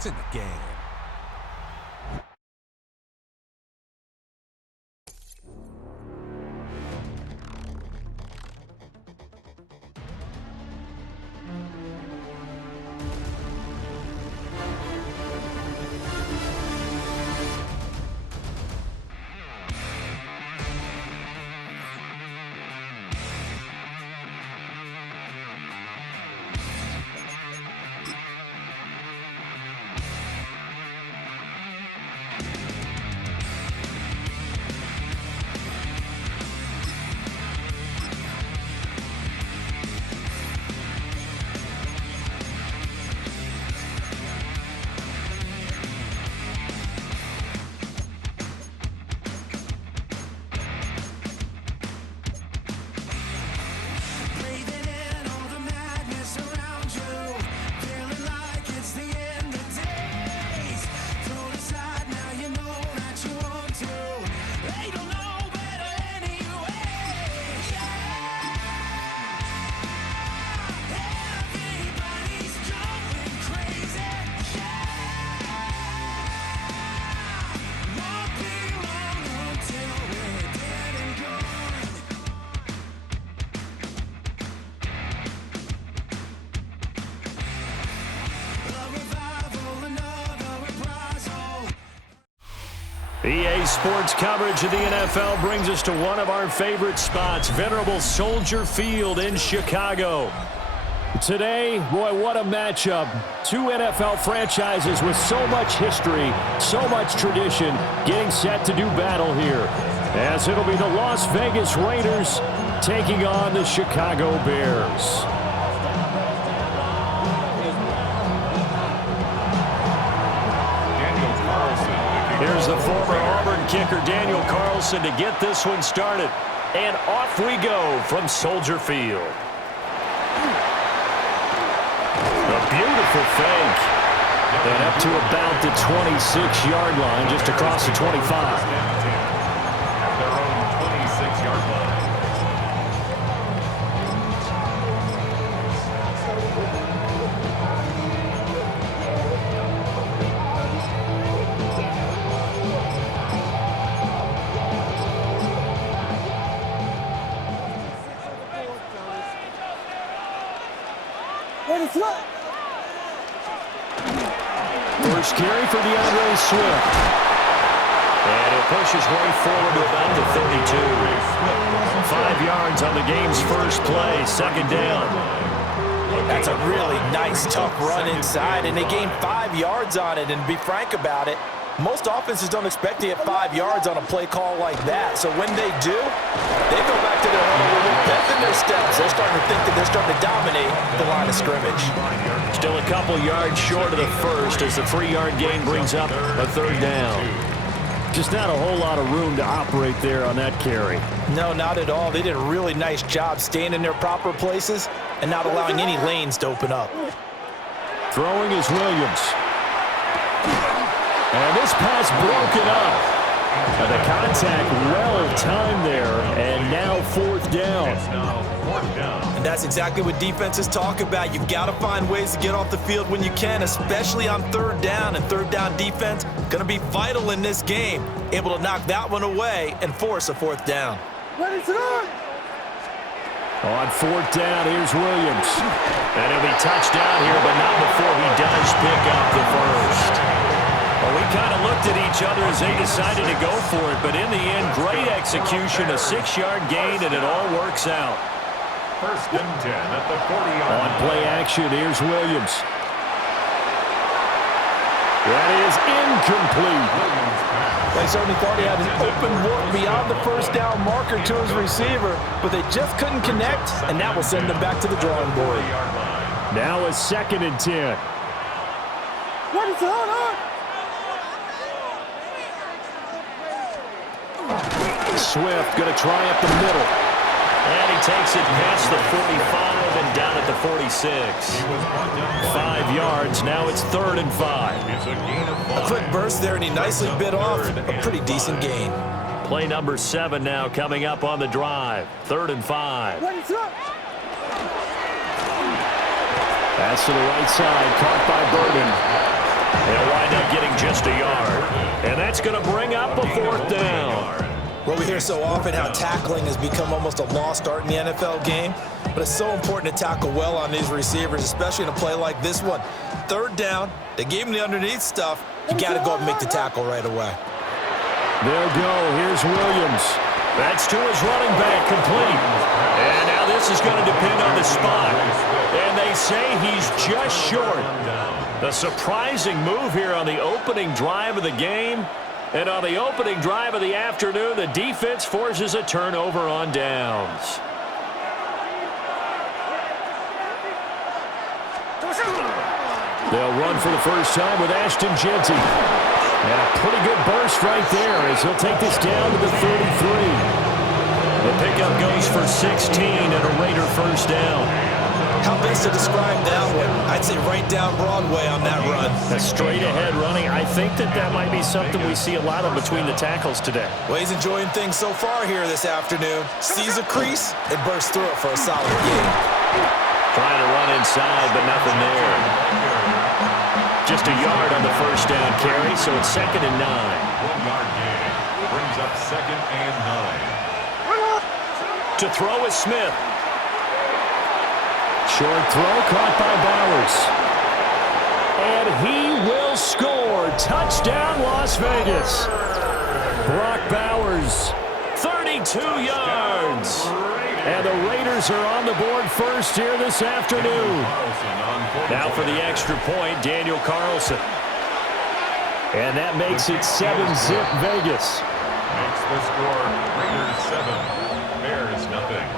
to the game. EA Sports coverage of the NFL brings us to one of our favorite spots, venerable Soldier Field in Chicago. Today, boy, what a matchup. Two NFL franchises with so much history, so much tradition, getting set to do battle here. As it'll be the Las Vegas Raiders taking on the Chicago Bears. Here's the former Auburn kicker, Daniel Carlson, to get this one started. And off we go from Soldier Field. A beautiful fake. And up to about the 26-yard line, just across the 25. At their own 26-yard line. First carry for DeAndre Swift. And he'll push his way forward to about the 32. 5 yards on the game's first play, second down. That's a really nice, tough run inside, and they gained 5 yards on it. And to be frank about it, most offenses don't expect to get 5 yards on a play call like that. So when they do, they go back to their home with a pep in their steps. They're starting to think that they're starting to dominate the line of scrimmage. Still a couple yards short of the first as the 3-yard gain brings up a third down. Just not a whole lot of room to operate there on that carry. No, not at all. They did a really nice job staying in their proper places and not allowing any lanes to open up. Throwing is Williams. And this pass broken up. And the contact well-timed there, and now fourth down. And that's exactly what defenses talk about. You've got to find ways to get off the field when you can, especially on third down. And third down defense going to be vital in this game. Able to knock that one away and force a fourth down. On fourth down, here's Williams. And he'll be touched down here, but not before he does pick up the first. Well, we kind of looked at each other as they decided to go for it, but in the end, great execution, a 6-yard gain, and it all works out. First and 10 at the 40-yard line. On play action, here's Williams. That is incomplete. They certainly thought he had an open look beyond the first down marker to his receiver, but they just couldn't connect, and that will send them back to the drawing board. Now a 2nd and 10. What is going on? Swift going to try up the middle. And he takes it past the 45 and down at the 46. 5 yards. Now it's 3rd and 5. A quick burst there, and he nicely bit off a pretty decent gain. Play number 7 now coming up on the drive. 3rd and 5. Pass to the right side. Caught by Burden. They'll wind up getting just a yard. And that's going to bring up a 4th down. Well, we hear so often how tackling has become almost a lost art in the NFL game, but it's so important to tackle well on these receivers, especially in a play like this one. 3rd down, they gave him the underneath stuff. You got to go and make the tackle right away. They'll go. Here's Williams. That's to his running back, complete. And now this is going to depend on the spot. And they say he's just short. A surprising move here on the opening drive of the game. And on the opening drive of the afternoon, the defense forces a turnover on downs. They'll run for the first time with Ashton Jeanty. And a pretty good burst right there as he'll take this down to the 33. The pickup goes for 16 and a Raider first down. How best to describe that one? I'd say right down Broadway on that run. A straight-ahead running. I think that might be something we see a lot of between the tackles today. Well, he's enjoying things so far here this afternoon. Sees a crease and bursts through it for a solid gain. Trying to run inside, but nothing there. Just a yard on the first down carry, so it's 2nd and 9. 1-yard gain brings up 2nd and 9. To throw is Smith. Short throw caught by Bowers. And he will score. Touchdown, Las Vegas. Brock Bowers, 32 yards. And the Raiders are on the board first here this afternoon. Now for the extra point, Daniel Carlson. And that makes it 7-zip Vegas. Makes the score Raiders 7, Bears nothing.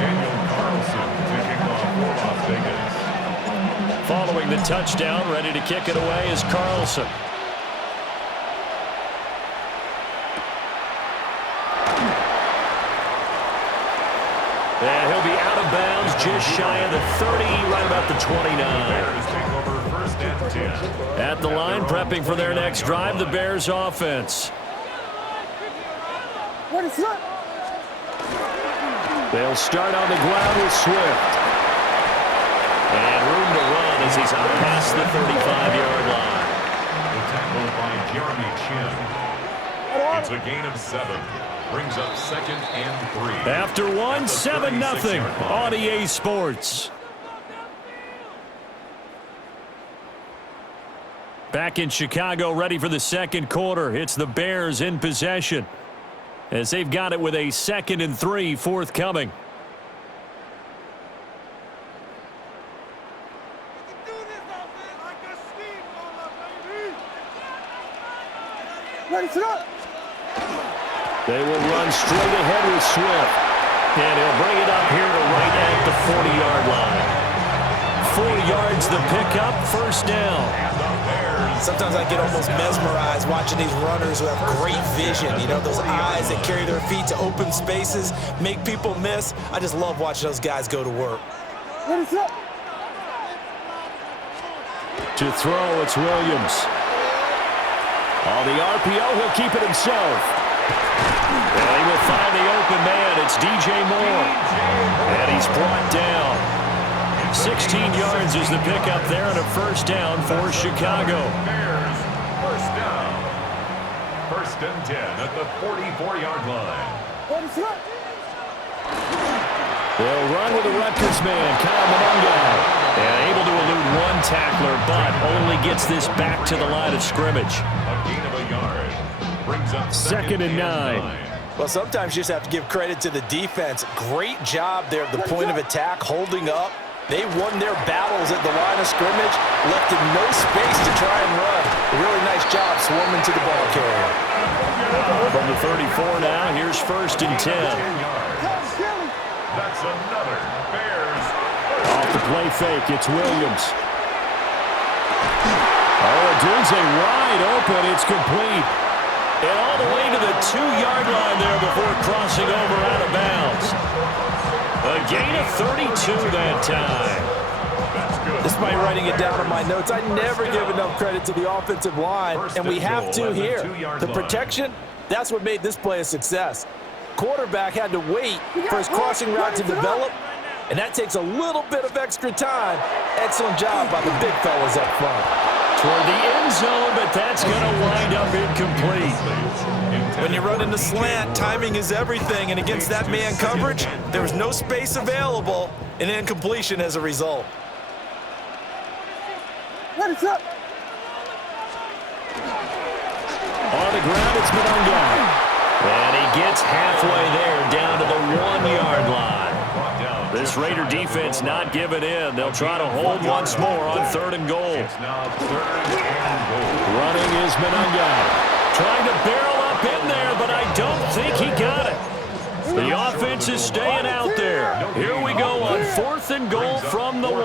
Daniel Carlson kicking off for Las Vegas. Following the touchdown, ready to kick it away is Carlson. And he'll be out of bounds just shy of the 30, right about the 29. Bears take over 1st and 10. At the line, prepping for their next drive, the Bears offense. What is that? They'll start on the ground with Swift. And room to run as he's out past the 35-yard line. The tackle by Jeremy Chin. It's a gain of 7. Brings up 2nd and 3. After one, 7-0 on EA Sports. Back in Chicago, ready for the second quarter. It's the Bears in possession, as they've got it with a 2nd and 3 forthcoming. They will run straight ahead with Swift. And he'll bring it up here to right at the 40-yard line. 4 yards the pickup, first down. Sometimes I get almost mesmerized watching these runners who have great vision. You know, those eyes that carry their feet to open spaces, make people miss. I just love watching those guys go to work. To throw, it's Williams. On the RPO, he'll keep it himself. And he will find the open man. It's DJ Moore. And he's brought down. 16 yards is the pickup there, and a first down for Chicago. Bears first down. 1st and 10 at the 44-yard line. They'll run with the Rutgers man, Kyle Monunga. And able to elude one tackler, but only gets this back to the line of scrimmage. A gain of a yard. Brings up 2nd and 9. Well, sometimes you just have to give credit to the defense. Great job there at the point of attack, holding up. They won their battles at the line of scrimmage, left in no space to try and run. A really nice job swarming to the ball carrier. From the 34 now, here's 1st and 10. That's another Bears. Off the play fake, it's Williams. Oh, Odunze wide open, it's complete. And all the way to the 2-yard line there before crossing over out of bounds. A gain of 32 that time. Despite writing it down on my notes, I never give enough credit to the offensive line, and we have to here. The protection, that's what made this play a success. Quarterback had to wait for his crossing route to develop, and that takes a little bit of extra time. Excellent job by the big fellas up front. Toward the end zone, but that's going to wind up incomplete. When you run into slant, timing is everything, and against that man coverage, there was no space available, and incompletion as a result. What is up? On the ground, it's Mononga. And he gets halfway there, down to the 1-yard line. This Raider defense not giving in. They'll try to hold once more on 3rd and goal. Running is Mononga. Trying to barrel up in there, but I don't think he got it. The offense is staying out there. Here we go on 4th and goal from the 1.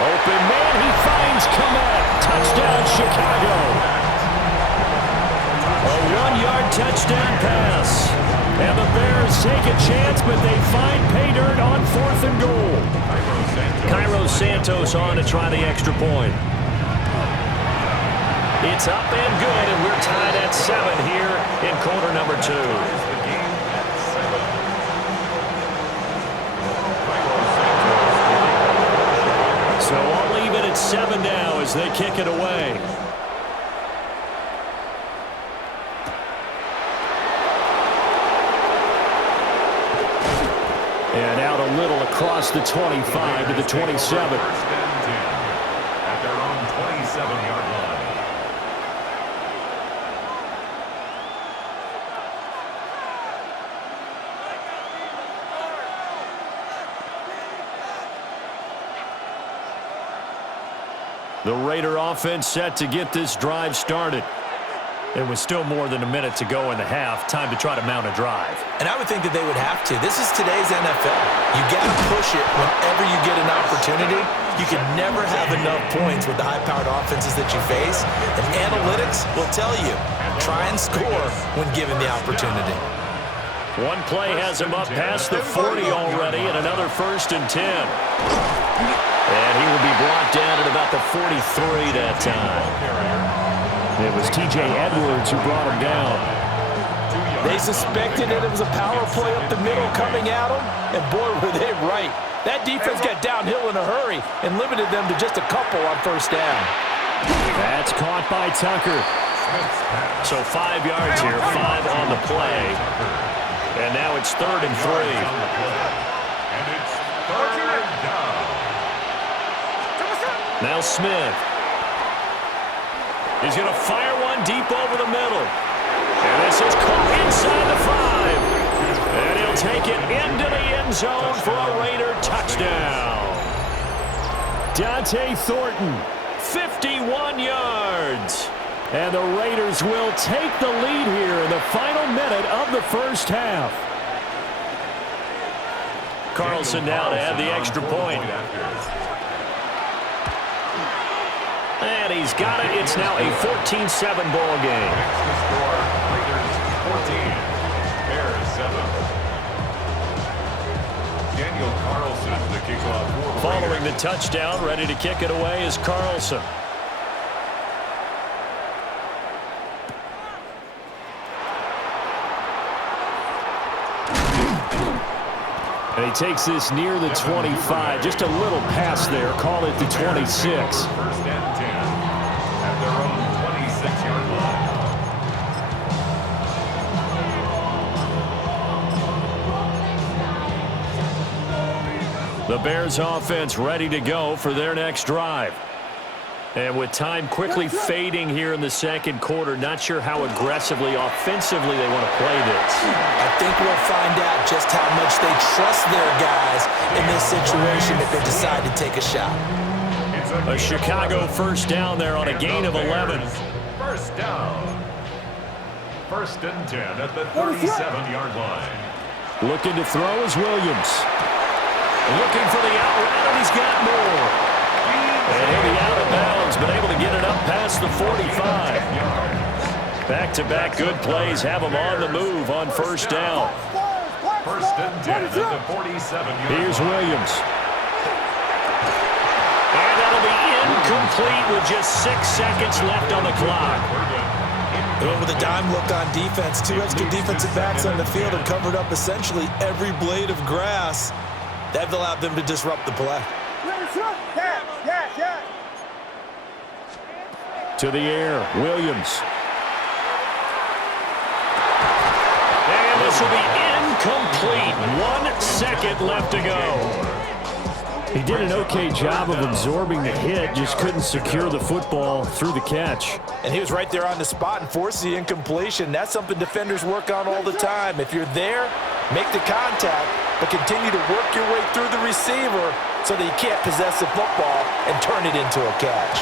Open man, he finds Komet. Touchdown, Chicago. A 1-yard touchdown pass. And the Bears take a chance, but they find pay dirt on 4th and goal. Cairo Santos on to try the extra point. It's up and good, and we're tied at 7 here in quarter number 2. So I'll leave it at 7 now as they kick it away. And out a little across the 25 to the 27. At their own 27-yard line. The Raider offense set to get this drive started. It was still more than a minute to go in the half. Time to try to mount a drive. And I would think that they would have to. This is today's NFL. You got to push it whenever you get an opportunity. You can never have enough points with the high-powered offenses that you face. And analytics will tell you, try and score when given the opportunity. One play has him up past the 40 already, and another 1st and 10. And he will be brought down at about the 43 that time. It was T.J. Edwards who brought him down. They suspected that it was a power play up the middle coming at them, and boy, were they right. That defense got downhill in a hurry and limited them to just a couple on 1st down. That's caught by Tucker. So 5 yards here, 5 on the play. And now it's 3rd and 3. And it's 3rd down. Now Smith. He's going to fire one deep over the middle. And this is caught inside the 5. And he'll take it into the end zone for a Raider touchdown. Dante Thornton, 51 yards. And the Raiders will take the lead here in the final minute of the 1st half. Carlson now to add the extra point. And he's got it. It's now a 14-7 ball game. The score, Raiders 14, Bears 7. Daniel Carlson, the kickoff for the Following Raiders. the touchdown, ready to kick it away is Carlson. And he takes this near the 25. Just a little pass there. Call it the 26. 1st and 10 at their own 26-yard line. The Bears offense ready to go for their next drive. And with time quickly fading here in the 2nd quarter, not sure how aggressively, offensively they want to play this. I think we'll find out just how much they trust their guys in this situation if they decide to take a shot. A Chicago 1st down there on a gain of 11. 1st down. 1st and 10 at the 37-yard line. Looking to throw is Williams. Looking for the out route, and he's got more. And he'll be out of bounds, but able to get it up past the 45. Back-to-back good plays have him on the move on 1st down. 1st and 10 at the 47-yard line. Here's Williams. And that'll be incomplete with just 6 seconds left on the clock. They went with a dime look on defense. 2 extra defensive backs on the field and covered up essentially every blade of grass. That allowed them to disrupt the play. To the air, Williams. And this will be incomplete. 1 second left to go. He did an okay job of absorbing the hit, just couldn't secure the football through the catch. And he was right there on the spot and forced the incompletion. That's something defenders work on all the time. If you're there, make the contact, but continue to work your way through the receiver so that you can't possess the football and turn it into a catch.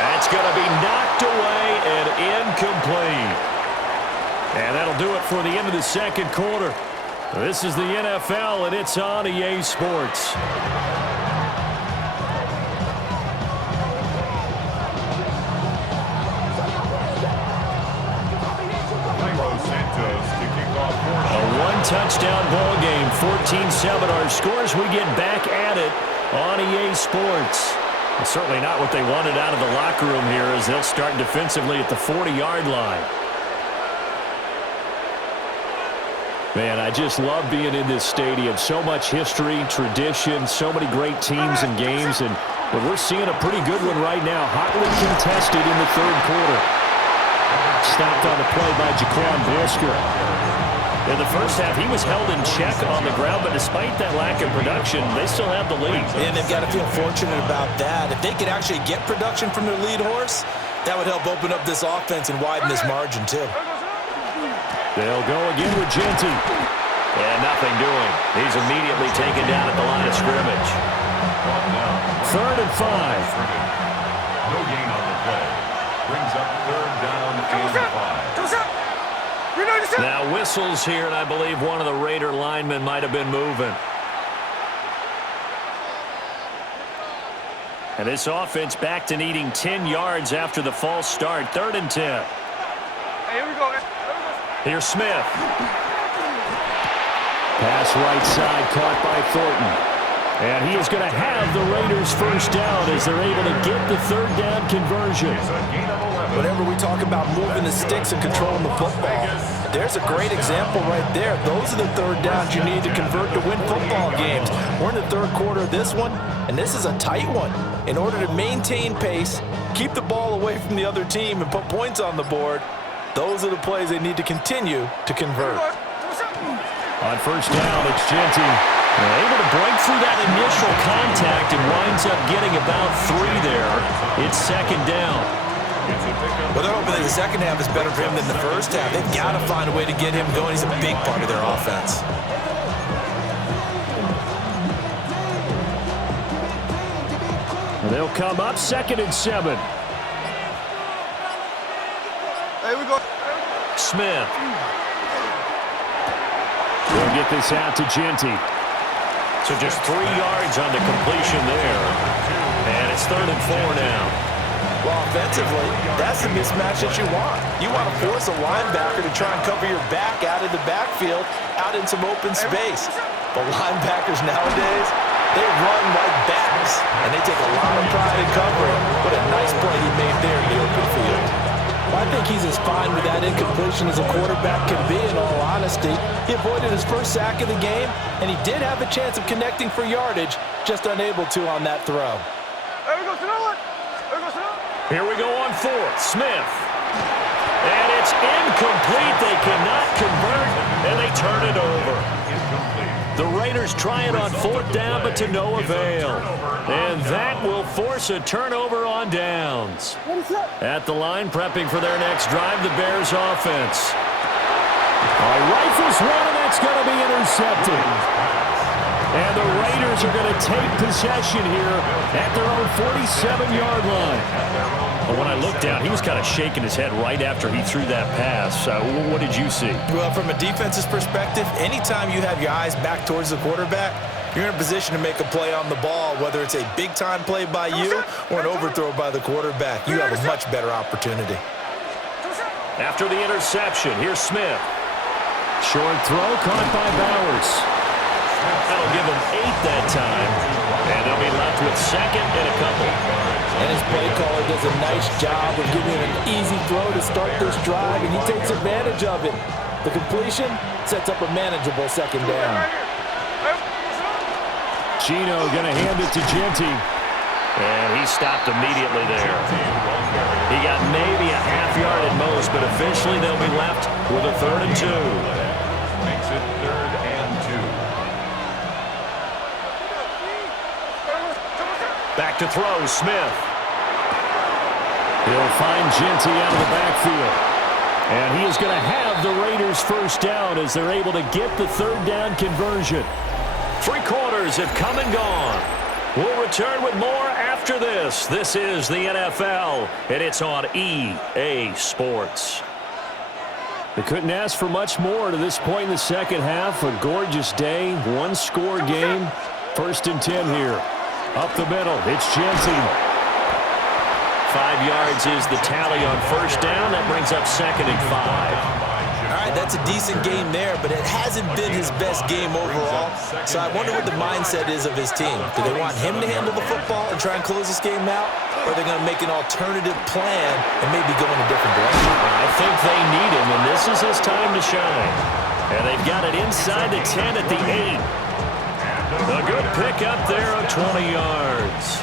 That's going to be knocked away and incomplete. And that'll do it for the end of the second quarter. This is the NFL, and it's on EA Sports. A one-touchdown ball game, 14-7 our scores. We get back at it on EA Sports. It's certainly not what they wanted out of the locker room here as they'll start defensively at the 40-yard line. Man, I just love being in this stadium. So much history, tradition, so many great teams and games, and we're seeing a pretty good one right now. Hotly contested in the third quarter. Stopped on the play by Jaquan Brisker. In the first half, he was held in check on the ground, but despite that lack of production, they still have the lead. And they've got to feel fortunate about that. If they could actually get production from their lead horse, that would help open up this offense and widen this margin, too. They'll go again with Genty. And nothing doing. He's immediately taken down at the line of scrimmage. 3rd and 5. No gain on the play. Brings up 3rd down and 5. Now whistles here, and I believe one of the Raider linemen might have been moving. And this offense back to needing 10 yards after the false start. 3rd and 10. Hey, here we go. Here's Smith. Pass right side caught by Thornton. And he is going to have the Raiders first down as they're able to get the 3rd down conversion. Whenever we talk about moving the sticks and controlling the football, there's a great example right there. Those are the 3rd downs you need to convert to win football games. We're in the 3rd quarter of this one, and this is a tight one. In order to maintain pace, keep the ball away from the other team, and put points on the board, those are the plays they need to continue to convert. On first down, it's Genty. Able to break through that initial contact and winds up getting about 3 there. It's 2nd down. Well, they're hoping that the second half is better for him than the first half. They've got to find a way to get him going. He's a big part of their offense. They'll come up 2nd and 7. Hey, we go. Smith. They'll get this out to Genty. So just 3 yards on the completion there. And it's 3rd and 4 now. Well, offensively, that's the mismatch that you want. You want to force a linebacker to try and cover your back out of the backfield, out in some open space. But linebackers nowadays, they run like backs, and they take a lot of pride in covering. What a nice play he made there in the open field. Well, I think he's as fine with that incompletion as a quarterback can be, in all honesty. He avoided his first sack of the game, and he did have a chance of connecting for yardage, just unable to on that throw. There we go, Sonoma. There we go, Sonoma. Here we go on 4th. Smith. And it's incomplete. They cannot convert, and they turn it over. The Raiders try it on 4th down, but to no avail. And that will force a turnover on downs. At the line, prepping for their next drive, the Bears offense. Rifles one, and that's going to be intercepted. And the Raiders are going to take possession here at their own 47-yard line. But when I looked down, he was kind of shaking his head right after he threw that pass. What did you see? Well, from a defense's perspective, anytime you have your eyes back towards the quarterback, you're in a position to make a play on the ball, whether it's a big-time play by you or an overthrow by the quarterback. You have a much better opportunity. After the interception, here's Smith. Short throw caught by Bowers. That'll give them 8 that time. And they'll be left with second and a couple. And his play caller does a nice job of giving him an easy throw to start this drive, and he takes advantage of it. The completion sets up a manageable second down. Gino going to hand it to Genty. And he stopped immediately there. He got maybe a half yard at most, but officially they'll be left with a 3rd and 2. Makes it 3rd and 2. Back to throw, Smith. He'll find Genty out of the backfield. And he is going to have the Raiders first down as they're able to get the 3rd down conversion. 3 quarters have come and gone. We'll return with more after this. This is the NFL, and it's on EA Sports. They couldn't ask for much more to this point in the second half. A gorgeous day, 1-score game. 1st and 10 here. Up the middle, it's Genty. 5 yards is the tally on 1st down. That brings up 2nd and 5. All right, that's a decent game there, but it hasn't been his best game overall. So I wonder what the mindset is of his team. Do they want him to handle the football and try and close this game out? Or are they going to make an alternative plan and maybe go in a different direction? I think they need him, and this is his time to shine. And they've got it inside the 10 at the 8. A good pickup there of 20 yards.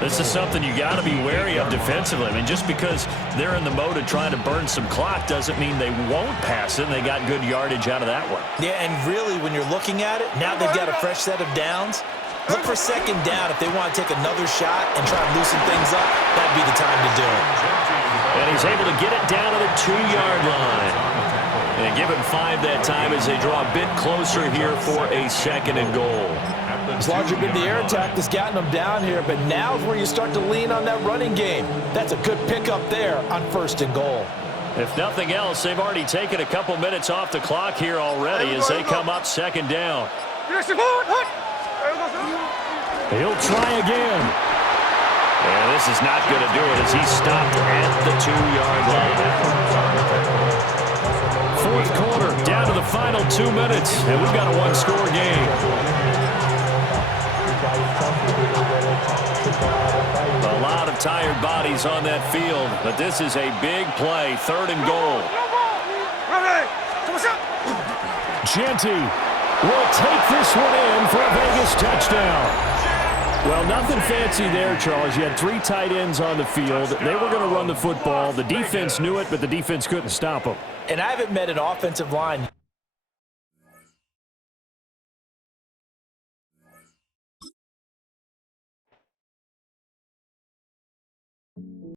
This is something you got to be wary of defensively. I mean, just because they're in the mode of trying to burn some clock doesn't mean they won't pass it, and they got good yardage out of that one. Yeah, and really, when you're looking at it, now they've got a fresh set of downs. Look for 2nd down. If they want to take another shot and try and loosen things up, that'd be the time to do it. And he's able to get it down to the 2-yard line. And give him 5 that time as they draw a bit closer here for a 2nd and goal. It's largely been the air attack that's gotten them down here, but now is where you start to lean on that running game. That's a good pickup there on 1st and goal. If nothing else, they've already taken a couple minutes off the clock here already as they come up 2nd down. He'll try again. And this is not going to do it as he stopped at the 2-yard line. 4th quarter, down to the final 2 minutes, and we've got a 1-score game. A lot of tired bodies on that field, but this is a big play. 3rd and goal. Genty will take this one in for a Vegas touchdown. Well, nothing fancy there, Charles. You had 3 tight ends on the field. They were going to run the football. The defense knew it, but the defense couldn't stop them. And I haven't met an offensive line